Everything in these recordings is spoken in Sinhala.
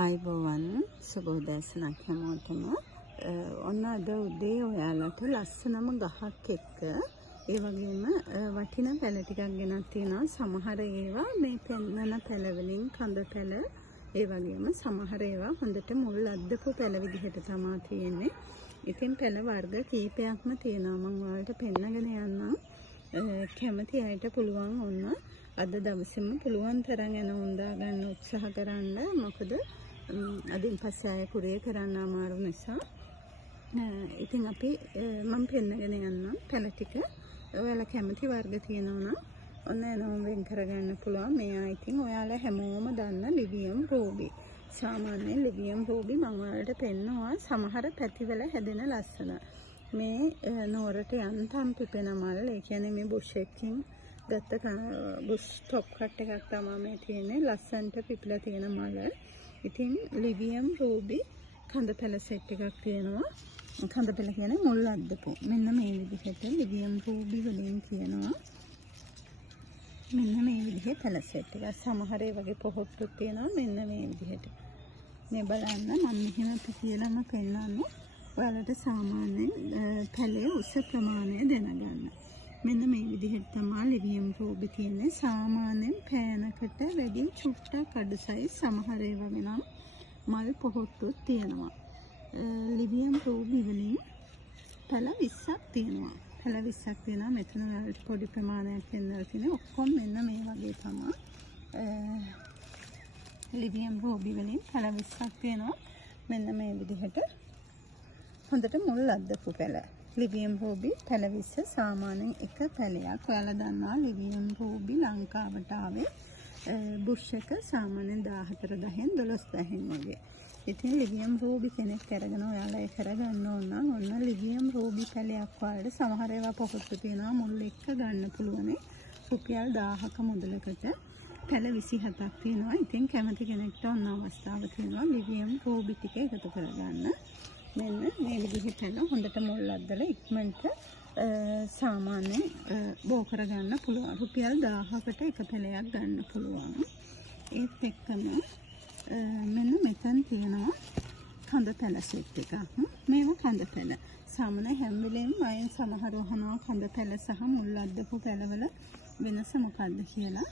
ආයුබෝවන් සුබෝදෑසනක් හැමෝටම. ඔන්න අද උදේ ඔයාලට ලස්සනම ගහක් එක්ක ඒ වගේම වටිනා පැල ටිකක් ගෙනත් තියෙනවා. සමහර ඒවා මේ පෙන්නන පැල වලින් කඳ පැල, ඒ වගේම සමහර ඒවා හොඳට මුල් අද්දපු පැල විදිහට තමයි තියෙන්නේ. ඉතින් පැල වර්ග කීපයක්ම තියෙනවා. මම ඔයාලට පෙන්නගෙන යන්නම්. කැමති අයට පුළුවන් ඔන්න අද දවසේම පුළුවන් තරම් යන උන්දා ගන්න උත්සාහ කරන්න. මොකද අදින් පස්සේ ආය කුරිය කරන්න අමාරු නිසා. ඉතින් අපි මම පෙන්නගෙන යන්නම් පැල ටික. ඔයාලා කැමති වර්ග තියෙනවා නම් ඔන්න එනෝම් වෙන් කරගන්න පුළුවන්. මෙයා ඉතින් ඔයාලා හැමෝම දන්න ලිවියම් රූබි. සාමාන්‍යයෙන් ලිවියම් රූබි මම ඔයාලට පෙන්නවා සමහර පැතිවල හැදෙන ලස්සන. මේ නෝරට යන්තම් පිපෙන මල්. ඒ කියන්නේ මේ බුෂ් එකකින් ගත්ත බුෂ් ටොප් කට් එකක් තමයි මේ තියෙන්නේ. ලස්සන්ට පිපිලා තියෙන මල. ඉතින් ලිවියම් රූබි කඳ පැල සෙට් එකක් තියෙනවා. කඳ පැල කියන්නේ මුල් අද්දපු. මෙන්න මේ විදිහට ලිවියම් රූබි වලින් තියෙනවා. මෙන්න මේ විදිහේ පැල සෙට් එක. සමහර ඒ වගේ පොහොට්ටු තියෙනවා. මෙන්න මේ විදිහට. මේ බලන්න මම මෙහෙම කියලාම පෙන්නන්නේ. ඔයාලට සාමාන්‍යයෙන් පැලේ උස ප්‍රමාණය දැනගන්න. මෙන්න මේ විදිහට තමයි ලිවියම් රූබි තියෙන්නේ. සාමාන්‍යයෙන් පෑනකට වැඩි චුට්ටක් අඩු සයිස්. සමහර ඒවා වෙනම් මල් පොහොට්ටුත් තියෙනවා. ලිවියම් රූබි වලින් පැල 20ක් තියෙනවා. පැල 20ක් තියෙනවා. මෙතන වලට පොඩි ප්‍රමාණයක් දෙන්නවා තියෙනවා. ඔක්කොම මෙන්න මේ වගේ තමයි. ලිවියම් රූබි වලින් පැල 20ක් තියෙනවා. මෙන්න මේ විදිහට හොඳට මුල් අද්දපු පැල. ලිවියම් රූබි පැල 20 සාමාන්‍යයෙන් එක පැලයක්. ඔයාලා දන්නවා ලිවියම් රූබි ලංකාවට ආවේ බුෂ් එක සාමාන්‍යයෙන් 14,000න් 12,000න් වගේ. ඉතින් ලිවියම් රූබි කෙනෙක් අරගෙන ඔයාලා ඒ කරගන්න ඕන නම් ඔන්න ලිවියම් රූබි පැලයක් වලට සමහර ඒවා පොහොට්ටු තියෙනවා. මුල් එක්ක ගන්න පුළුවන්. රුපියල් 1000ක මුදලකට පැල 27ක් තියෙනවා. ඉතින් කැමති කෙනෙක්ට ඔන්න අවස්ථාව තියෙනවා ලිවියම් රූබි ටික එකතු කරගන්න. මෙන්න මේ විදිහේ පැල හොඳට මුල් අද්දලා ඉක්මනට සාමාන්‍යයෙන් බෝ කරගන්න පුළුවන්. රුපියල් 1000කට එක පැලයක් ගන්න පුළුවන්. ඒත් එක්කම මෙන්න මෙතන තියෙනවා කඳ පැල සෙට් එකක්. මේවා කඳ පැල. සාමාන්‍ය හැම වෙලෙම වයින් සමහර වහනවා කඳ පැල සහ මුල් අද්දපු පැලවල වෙනස මොකක්ද කියලා.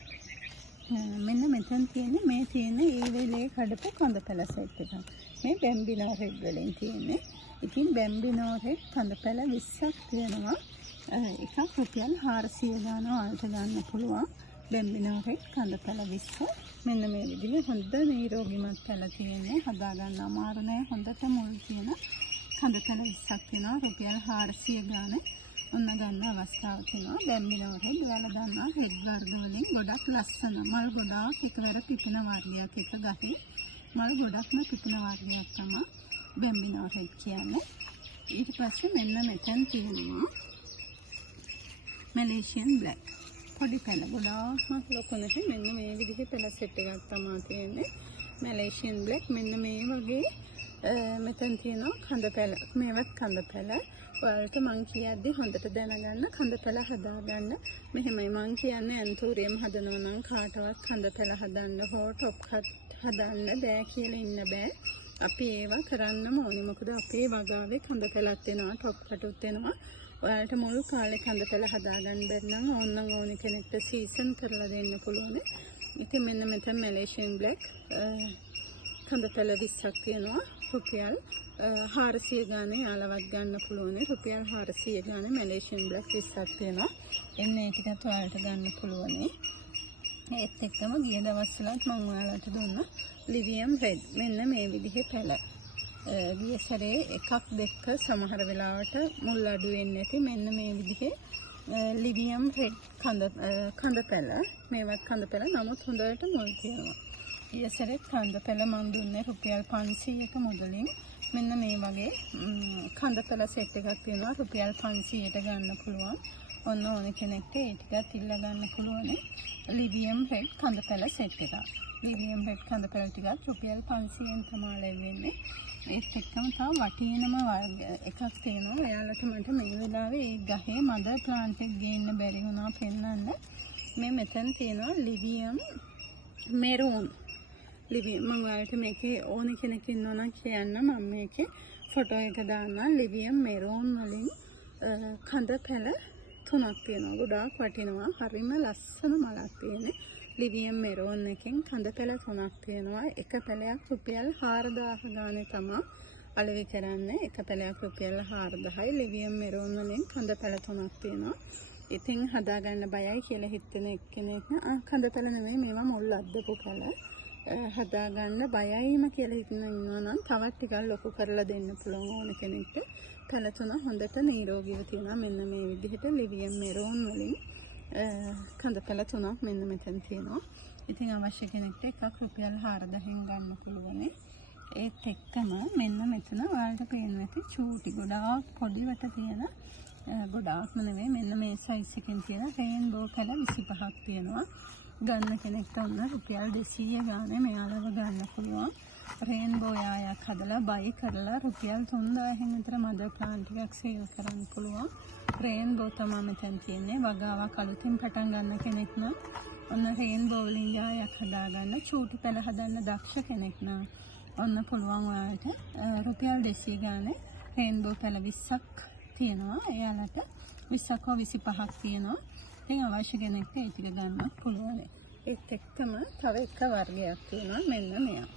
මෙන්න මෙතන තියෙන්නේ මේ තියෙන්නේ ඒ වෙලේ කඩපු කඳ පැල සෙට් එකක්. මේ බැම්බිනෝ රෙඩ් වලින් තියෙන්නේ. ඉතින් බැම්බිනෝ රෙඩ් කඳ පැල 20ක් තියෙනවා. එකක් රුපියල් 400 ගාන වලට ගන්න පුළුවන්. බැම්බිනෝ රෙඩ් කඳ පැල 20. මෙන්න මේ විදිහේ හොඳ නිරෝගීමත් පැල තියෙන්නේ. හදා ගන්න අමාරු නෑ. හොඳට මුල් තියෙන කඳ පැල 20ක් තියෙනවා. රුපියල් 400 ගාන ඔන්න ගන්න අවස්ථාව තියෙනවා. බැම්බිනෝ රෙඩ් ඔයාලා දන්නා රෙඩ් වර්ග වලින් ගොඩක් ලස්සන මල් ගොඩාක් එකවර පිපෙන වර්ගයක්. එක ගහේ මල් ගොඩක්ම පිපෙන වර්ගයක් තමයි බැම්බිනෝ රෙඩ් කියන්නේ. ඊට පස්සේ මෙන්න මෙතන තියෙනවා මැලේසියන් බ්ලැක්. පොඩි පැල ගොඩාක්ම ලොකු නැහැ. මෙන්න මේ විදිහේ පැල සෙට් එකක් තමයි තියෙන්නේ. මැලේසියන් බ්ලැක් මෙන්න මේ වගේ මෙතන තියෙනවා කඳ පැල. මේවත් කඳ පැල. ඔයාලට මං කියද්දි හොඳට දැනගන්න කඳ පැල හදාගන්න. මෙහෙමයි මං කියන්නේ ඇන්තූරියම් හදනවා නම් කාටවත් කඳ පැල හදන්න හෝ ටොප් කට් හදන්න බෑ කියලා ඉන්න බෑ. අපි ඒවා කරන්නම ඕනේ. මොකද අපේ වගාවේ කඳ පැලක් වෙනවා, ටොප් කටුත් වෙනවා. ඔයාලට මුල් කාලේ කඳ පැල හදාගන්න බැරි නම් ඕනනම් ඕනි කෙනෙක්ට සීසන් කරලා දෙන්න පුළුවන්. ඉතින් මෙන්න මෙතන මැලේසියන් බ්ලැක් කඳ පැල 20ක් තියෙනවා. රුපියල් 400 ගානේ යාලවත් ගන්න පුළුවන්. රුපියල් 400 ගානේ මැලේසියන් බ්ලැක් 20ක් තියෙනවා. එන්නේ ටිකත් ඔයාලට ගන්න පුළුවන්. ඒත් එක්කම ගිය දවස්වලත් මම ඔයාලට දුන්නා ලිවියම් රෙඩ්. මෙන්න මේ විදිහේ පැල. ගිය සැරේ එකක් දෙක සමහර වෙලාවට මුල් අඩු වෙන්නේ නැති මෙන්න මේ විදිහේ ලිවියම් රෙඩ් කඳ පැල. මේවත් කඳ පැල. නමුත් හොඳට මුල් තියෙනවා. ගිය සැරේ කඳ පැල මම දුන්නේ රුපියල් 500ක මුදලින්. මෙන්න මේ වගේ කඳ පැල සෙට් එකක් තියෙනවා. රුපියල් 500ට ගන්න පුළුවන්. ඔන්න ඕන කෙනෙක්ට ඒ ටිකත් ඉල්ල ගන්න පුළුවන්. ලිවියම් රෙඩ් කඳ පැල සෙට් එකක්. ලිවියම් රෙඩ් කඳ පැල ටිකක් රුපියල් 500න් තමයි ලැබෙන්නේ. ඒත් එක්කම තව වටිනම වර්ග එකක් තියෙනවා. එයාලට මට මේ වෙලාවේ ඒ ගහේ මදර් ප්ලාන්ට් එක ගේන්න බැරි වුණා පෙන්නන්න. මේ මෙතන තියෙනවා ලිවියම් මෙරූන් ලිවියම් මම ඔයාලට මේකේ ඕන කෙනෙක් ඉන්නවා නම් කියන්න මම මේකේ ෆොටෝ එක දාන්නම් ලිවියම් මෙරෝන් වලින් කඳ පැල 3ක් තියෙනවා. ගොඩාක් වටිනවා. හරිම ලස්සන මලක් තියෙන්නේ. ලිවියම් මෙරෝන් එකෙන් කඳ පැල 3ක් තියෙනවා. එක පැලයක් රුපියල් 4000 ගානේ තමයි අලෙවි කරන්නේ. එක පැලයක් රුපියල් 4000යි. ලිවියම් මෙරෝන් වලින් කඳ පැල 3ක් තියෙනවා. ඉතින් හදාගන්න බයයි කියලා හිතන එක්කෙනෙක් කඳ පැල නෙමෙයි මේවා මුල් අද්දපු පැල. හදාගන්න බයයිම කියලා හිතන ඉන්නවා නම් තවත් ටිකක් ලොකු කරලා දෙන්න පුළුවන් ඕන කෙනෙක්ට. පැල 3 හොඳට නිරෝගීව තියෙනවා. මෙන්න මේ විදිහට ලිවියම් මෙරෝන් වලින් කඳ පැල 3ක් මෙන්න මෙතන තියෙනවා. ඉතින් අවශ්‍ය කෙනෙක්ට එකක් රුපියල් 4000න් ගන්න පුළුවන්. ඒත් එක්කම මෙන්න මෙතන ඔයාලට පේනවා ඇති චූටි ගොඩාක් පොඩිවට තියෙන ගොඩාක්ම නෙවෙයි මෙන්න මේ සයිස් එකෙන් තියෙන රේන්බෝ පැල 25ක් තියෙනවා. ගන්න කෙනෙක්ට උන්න රුපියල් 200 ගානේ මෙයාලව ගන්න පුළුවන්. රේන්බෝ යායක් හදලා බයි කරලා රුපියල් 3000න් විතර මදර් ප්ලාන්ට් එකක් සේල් කරන්න පුළුවන්. රේන්බෝ තමයි මෙතන තියෙන්නේ. වගාවක් අලුතින් පටන් ගන්න කෙනෙක් නම් ඔන්න රේන්බෝ වලින් යායක් හදාගන්න චූටි පැල හදන්න දක්ෂ කෙනෙක් නම් ඔන්න පුළුවන් ඔයාලට රුපියල් 200 ගානේ රේන්බෝ පැල 20ක් තියෙනවා. එයාලට 20ක් හෝ 25ක් තියෙනවා. ඉතින් අවශ්‍ය කෙනෙක්ට ඒ ටික ගන්නත් පුළුවන්. ඒත් එක්කම තව එක වර්ගයක් තියෙනවා මෙන්න මෙයා.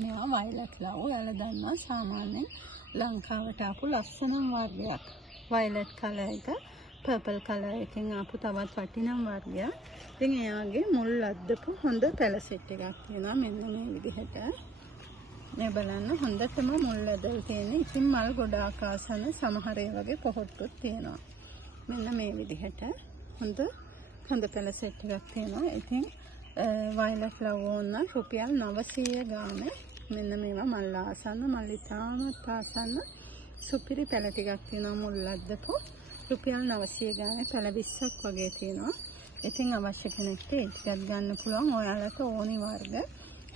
මෙයා වයලට් ලව්. ඔයාලා දන්නවා සාමාන්‍යයෙන් ලංකාවට ආපු ලස්සනම වර්ගයක්. වයලට් කලර් එක පර්පල් කලර් එකෙන් ආපු තවත් වටිනම් වර්ගයක්. ඉතින් එයාගේ මුල් අද්දපු හොඳ පැල සෙට් එකක් තියෙනවා මෙන්න මේ විදිහට. මේ බලන්න හොඳටම මුල් ඇදලා තියෙන්නේ. ඉතින් මල් ගොඩාක් ආසන සමහර ඒ වගේ පොහොට්ටුත් තියෙනවා. මෙන්න මේ විදිහට හොඳ කඳ පැල සෙට් එකක් තියෙනවා. ඉතින් වයලට් ලව් ඕන රුපියල් 900 ගානේ මෙන්න මේවා මල් ආසන්න මල් ඉතාමත් ආසන්න සුපිරි පැල ටිකක් තියෙනවා මුල් අද්දපු රුපියල් 900 ගානේ පැල 20ක් වගේ තියෙනවා. ඉතින් අවශ්‍ය කෙනෙක්ට ඒ ටිකක් ගන්න පුළුවන්. ඔයාලට ඕනි වර්ග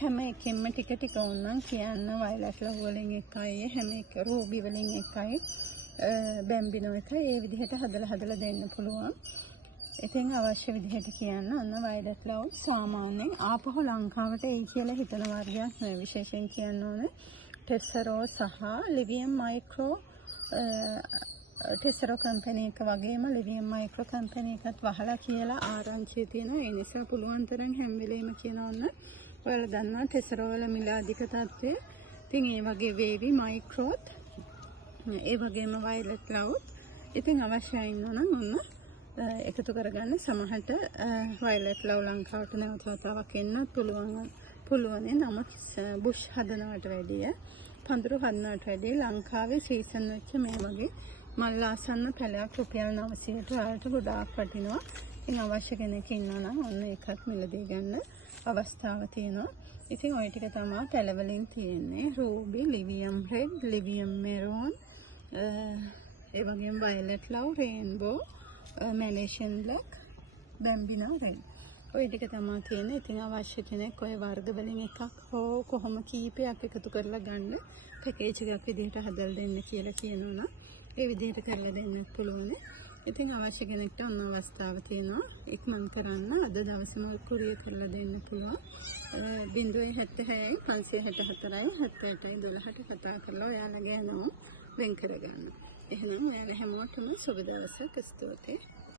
හැම එකෙන්ම ටික ටික ඕනනම් කියන්න වයලට් ලව් වලින් එකයි හැම එක රූබි වලින් එකයි බැම්බිනෝ එකයි ඒ විදිහට හදලා දෙන්න පුළුවන්. ඉතින් අවශ්‍ය විදිහට කියන්න ඔන්න වයලට් ලව් සාමාන්‍යයෙන් ආපහු ලංකාවට එයි කියලා හිතන වර්ගයක් නෙවෙයි. විශේෂයෙන් කියන්න ඕනේ ටෙසරෝ සහ ලිවියම් මයික්‍රෝ ටෙසරෝ කම්පැනි එක වගේම ලිවියම් මයික්‍රෝ කම්පැනි එකත් වහලා කියලා ආරංචිය තියෙනවා. ඒ නිසා පුළුවන් තරම් හැම වෙලේම කියනවන්න ඔයාලා දන්නවා ටෙසරෝ වල මිල අධික තත්ත්වය. ඉතින් ඒ වගේ වේවි මයික්‍රෝත් ඒ වගේම වයලට් ලව්ත් ඉතින් අවශ්‍යයි ඉන්නවනම් ඔන්න එකතු කරගන්න. සමහරට වයලට් ලව් ලංකාවට නැවත වතාවක් එන්නත් පුළුවන්. නමුත් බුෂ් හදනවට වැඩිය පඳුරු හදනවට වැඩිය ලංකාවේ සීසන් වෙච්ච මේ වගේ මල් ආසන්න පැලයක් රුපියල් 900ට ඔයාලට ගොඩාක් වටිනවා. ඉතින් අවශ්‍ය කෙනෙක් ඉන්නවා නම් ඔන්න එකක් මිලදී ගන්න අවස්ථාව තියෙනවා. ඉතින් ওই ටික තමයි පැල වලින් තියෙන්නේ. රූබි, ලිවියම් රෙඩ්, ලිවියම් මෙරෝන්, ඒ වගේම violet love, rainbow, Malaysian black, bambino red. ওই ටික තමයි තියෙන්නේ. ඉතින් අවශ්‍ය කෙනෙක් ওই වර්ග වලින් එකක් හෝ කොහොම කීපයක් එකතු කරලා ගන්න පැකේජ් එකක් විදිහට හදලා දෙන්න කියලා කියනවනම් ඒ විදිහට කරලා දෙන්නත් පුළුවන්. ඉතින් අවශ්‍ය කෙනෙක්ට අන්න අවස්ථාව තියෙනවා. ඉක්මන් කරන්න අද දවසේම කුරියර් කරලා දෙන්න පුළුවන්. 076 564 78 12ට කතා කරලා ඔයාලගේ නම වෙන් කරගන්න. එහෙනම් ඔයාලා හැමෝටම සුබ දවසක්. ස්තුතියි.